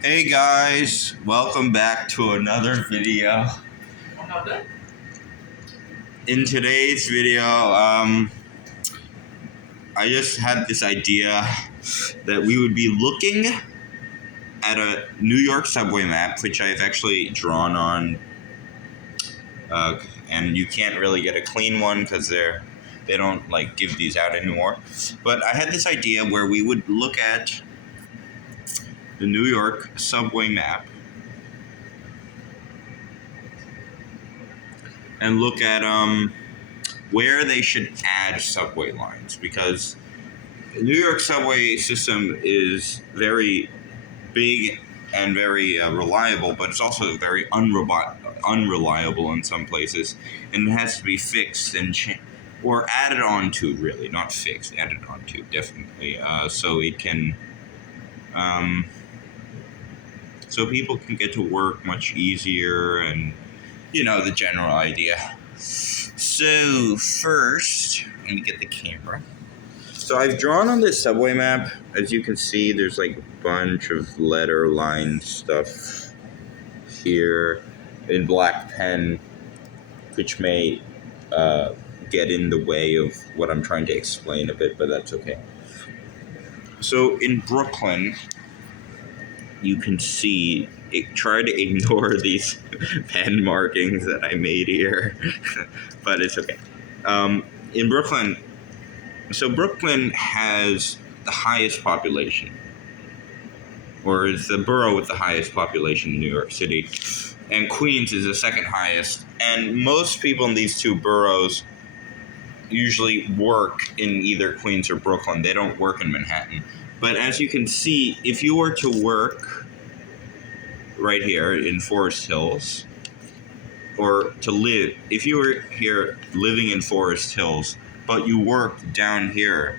Hey guys, welcome back to another video. In today's video, I just had this idea that we would be looking at a New York subway map, which I've actually drawn on, and you can't really get a clean one because they don't give these out anymore. But I had this idea where we would look at the New York subway map and look at where they should add subway lines, because the New York subway system is very big and very reliable, but it's also very unreliable in some places, and it has to be fixed and or added on to, really, not fixed, added on to, definitely, so it can, so people can get to work much easier, and the general idea. So first, let me get the camera. So I've drawn on this subway map. As you can see, there's a bunch of letter line stuff here in black pen, which may get in the way of what I'm trying to explain a bit, but that's okay. So in Brooklyn, you can see try to ignore these pen markings that I made here, but it's okay. In Brooklyn, so Brooklyn has the highest population, or is the borough with the highest population in New York City, and Queens is the second highest, and most people in these two boroughs usually work in either Queens or Brooklyn. They don't work in Manhattan. But as you can see, if you were to work right here in Forest Hills, or to live, if you were here living in Forest Hills, but you worked down here,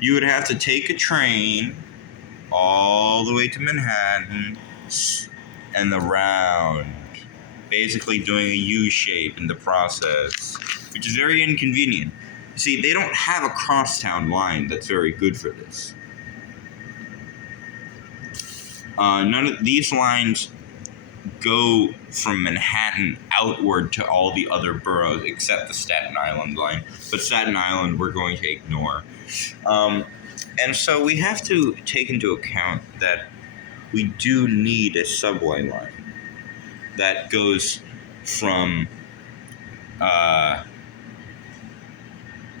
you would have to take a train all the way to Manhattan and around, basically doing a U-shape in the process, which is very inconvenient. See, they don't have a crosstown line that's very good for this. None of these lines go from Manhattan outward to all the other boroughs except the Staten Island line. But Staten Island we're going to ignore. And so we have to take into account that we do need a subway line that goes from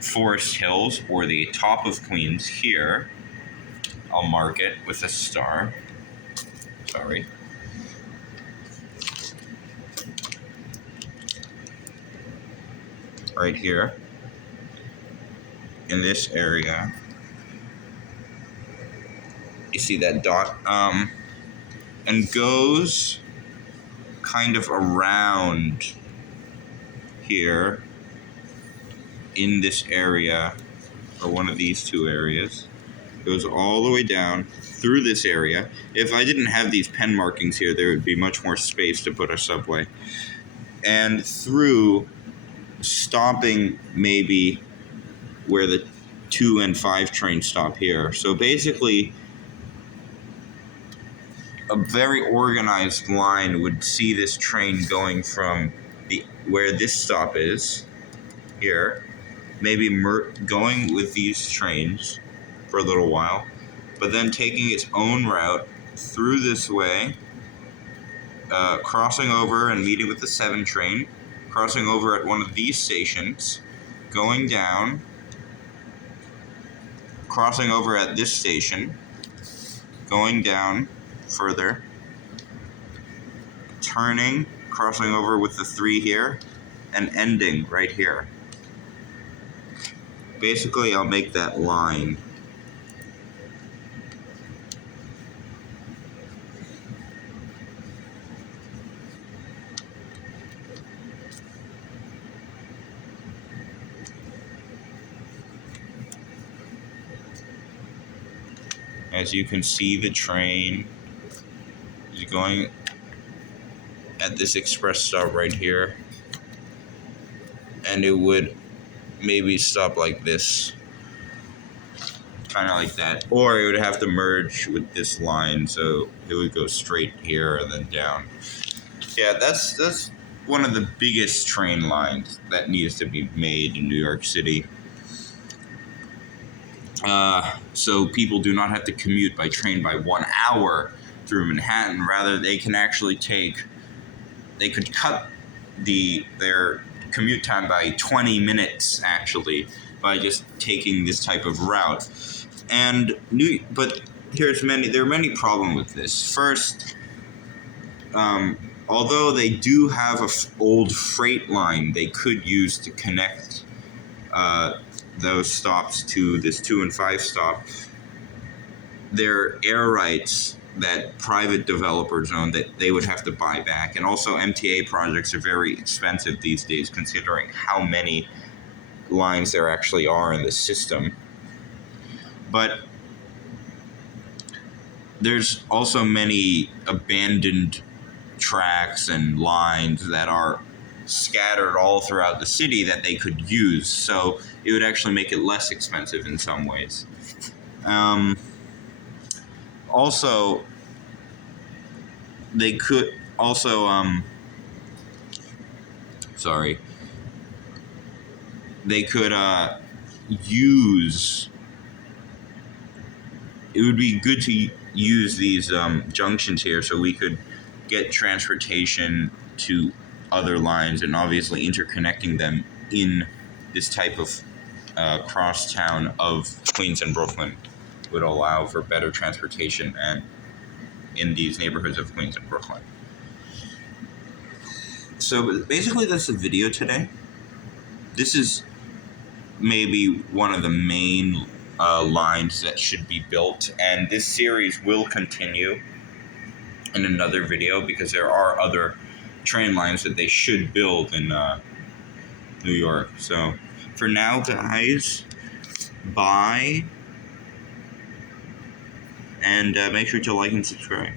Forest Hills, or the top of Queens here. I'll mark it with a star. Sorry. Right here. In this area. You see that dot? And goes kind of around here in this area, or one of these two areas. Goes all the way down through this area. If I didn't have these pen markings here, there would be much more space to put a subway. And through, stopping maybe where the 2 and 5 trains stop here. So basically, a very organized line would see this train going from where this stop is, here, maybe going with these trains for a little while, but then taking its own route through this way, crossing over and meeting with the 7 train, crossing over at one of these stations, going down, crossing over at this station, going down further, turning, crossing over with the 3 here, and ending right here. Basically, I'll make that line. As you can see, the train is going at this express stop right here, and it would maybe stop like this. kind of like that. Or it would have to merge with this line, so it would go straight here and then down. Yeah, that's one of the biggest train lines that needs to be made in New York City. So people do not have to commute by train by 1 hour through Manhattan. Rather, they can actually they could cut their commute time by 20 minutes, actually, by just taking this type of route. But there are many problems with this. First, although they do have an old freight line they could use to connect those stops to this 2 and 5 stop, their air rights that private developers own that they would have to buy back. And also MTA projects are very expensive these days considering how many lines there actually are in the system. But there's also many abandoned tracks and lines that are scattered all throughout the city that they could use, so it would actually make it less expensive in some ways. Also, they could also they could use. It would be good to use these junctions here so we could get transportation to other lines, and obviously interconnecting them in this type of crosstown of Queens and Brooklyn would allow for better transportation and in these neighborhoods of Queens and Brooklyn. So basically that's the video today. This is maybe one of the main lines that should be built, and this series will continue in another video because there are other train lines that they should build in New York. So for now, guys, bye, and make sure to like and subscribe.